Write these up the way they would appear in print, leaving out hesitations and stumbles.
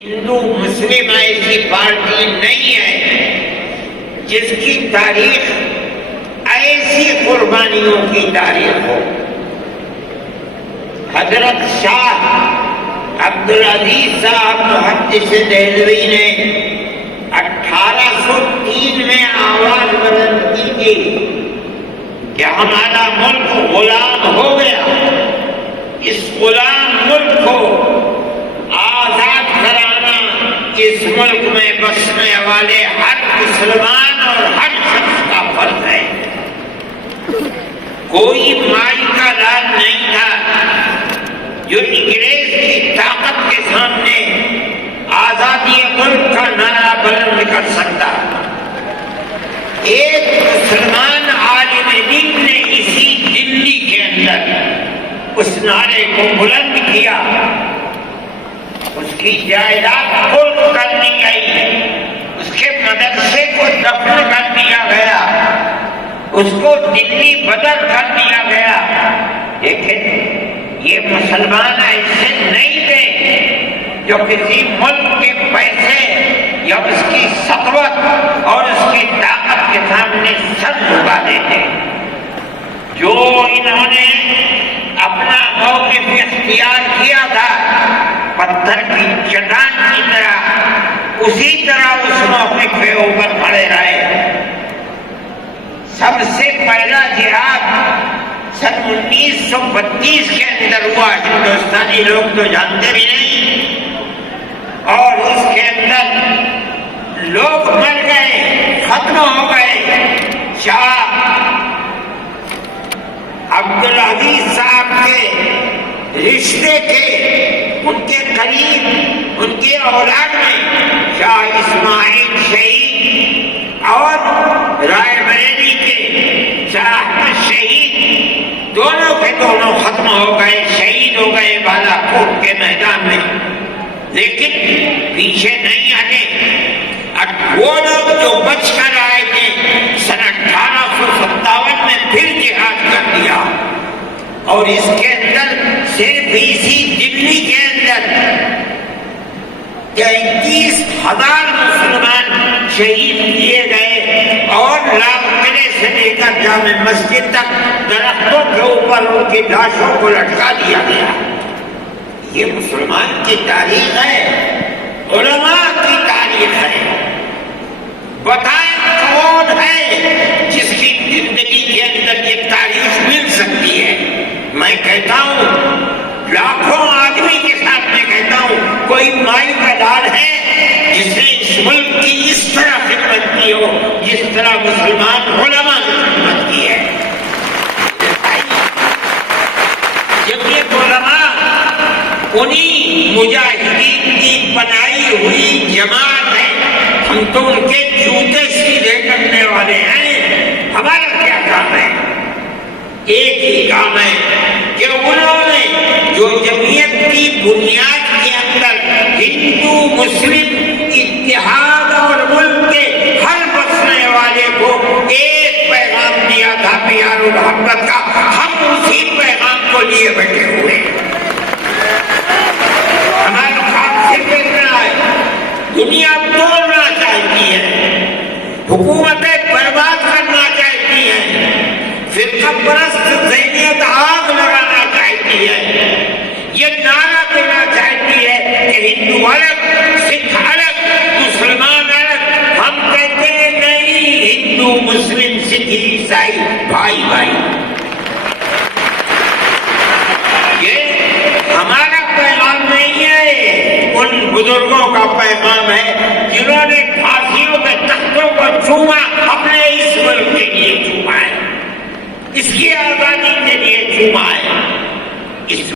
ہندو مسلم ایسی پارٹی نہیں ہے جس کی تاریخ ایسی قربانیوں کی تاریخ ہو۔ حضرت شاہ عبدالعزیز صاحب محدث دہلوی نے 1803 میں آواز بلند کی تھی کہ ہمارا ملک غلام ہو گیا، اس غلام ملک کو آزاد کرانا اس ملک میں بسنے والے ہر مسلمان اور ہر شخص کا فرض ہے۔ کوئی مائی کا لاج نہیں تھا جو انگریز کی طاقت کے سامنے آزادی ملک کا نعرہ بلند کر سکتا۔ ایک مسلمان عالم دین نے اسی دلی کے اندر اس نعرے کو بلند کیا، اس کی جائیداد قلب کر دی گئی، اس کے مدرسے کو دفن کر دیا گیا، اس کو دلی بدر کر دیا گیا۔ لیکن یہ مسلمان ایسے نہیں تھے جو کسی ملک کے پیسے یا اس کی سطوت اور اس کی طاقت کے سامنے سر جھکا دیتے۔ جو انہوں نے اپنا موقف اختیار کیا تھا پتھر کی چٹان کی طرح، اسی طرح اس موقف کے اوپر کھڑے رہے۔ سب سے پہلا جہاد سن 1932 کے اندر ہوا، ہندوستانی لوگ تو جانتے بھی نہیں، اور اس کے اندر لوگ مر گئے، ختم ہو گئے۔ شاہ عبدالعزیز صاحب کے رشتے کے، ان کے قریب، ان کے اولاد میں شاہ اسماعیل شہید اور رائے بریلی کے شاہ احمد شہید، دونوں کے دونوں ختم ہو گئے، شہید ہو گئے بالا کوٹ کے میدان میں۔ لیکن پیچھے نہیں ہٹے۔ وہ لوگ جو بچ کر آئے تھے سن 1857 میں پھر جہاد کر دیا، اور اس کے اندر صرف اسی دلی کے اندر 33,000 مسلمان شہید کیے گئے، اور لال قلعے سے لے کر جامع مسجد تک درختوں کے اوپر ان کی لاشوں کو لٹکا دیا گیا۔ یہ مسلمان کی تاریخ ہے، علماء کی تاریخ ہے۔ بتائیں کون ہے جس کی زندگی کے اندر یہ تاریخ مل سکتی ہے؟ میں کہتا ہوں، لاکھوں آدمی کے ساتھ میں کہتا ہوں، کوئی مائی کا لال ہے جس نے اس ملک کی اس طرح خدمت کی ہو جس طرح مسلمان علماء نے خدمت کی ہے؟ جب یہ علماء انہی مجاہدین کی بنائی ہوئی جماعت ہے، ہم تو ان کے جوتے سیدھے کرنے والے ہیں، ہمارا کیا کام ہے؟ ایک ہی کام ہے کہ انہوں نے جو جمعیت کی بنیاد کے اندر ہندو مسلم اتحاد اور ملک کے ہر بسنے والے کو ایک پیغام دیا تھا پیار و محبت کا، ہم اسی پیغام کو لیے بیٹھے ہوئے ہیں۔ ہمارا کام صرف اتنا ہے، دنیا توڑنا چاہتی ہے، حکومتیں برباد کرنا چاہتی ہیں، فرقہ پرست ذہنیت آگ لگانا چاہتی ہے، یہ نعرہ دینا چاہتی ہے کہ ہندو الگ، سکھ الگ، مسلمان الگ۔ ہم کہتے ہیں نہیں، ہندو مسلم سکھ عیسائی بھائی بھائی۔ یہ ہمارا پیغام نہیں ہے، ان بزرگوں کا پیغام ہے جنہوں نے پھانسیوں کے تختوں کو چوما، اپنے اس ملک کے لیے چوما ہے، اس کی آزادی کے لیے چوما ہے۔ اس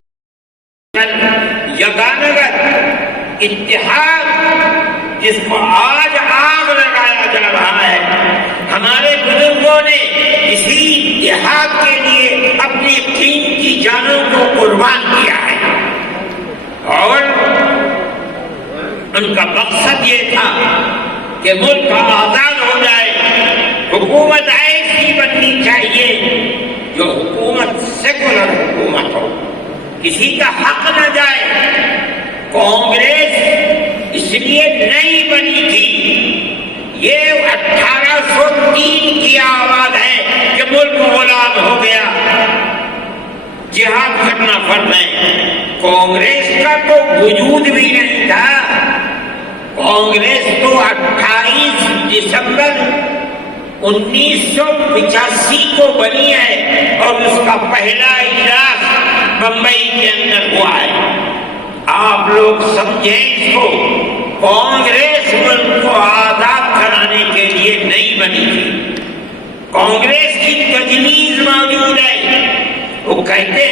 یگانگت اتحاد جس کو آج آگ لگایا جا رہا ہے، ہمارے بزرگوں نے اسی اتحاد کے لیے اپنی قیمتی جانوں کو قربان کیا ہے، اور ان کا مقصد یہ تھا کہ ملک آزاد ہو جائے، حکومت ایسی بننی چاہیے جو حکومت سیکولر حکومت ہو، کسی کا حق نہ جائے۔ کانگریس اس لیے نہیں بنی تھی. یہ 1803 کی آواز ہے کہ ملک غلام ہو گیا. جہاد کرنا فرض ہے. کانگریس کا تو وجود بھی نہیں تھا. کانگریس تو 28 دسمبر 1985 کو بنی ہے اور اس کا پہلا اجلاس بمبئی کے اندر ہوا ہے. آپ لوگ سمجھیں اس کو. کانگریس ملک کو آزاد کرانے کے لیے نہیں بنی تھی. کانگریس کی تجویز موجود ہے. وہ کہتے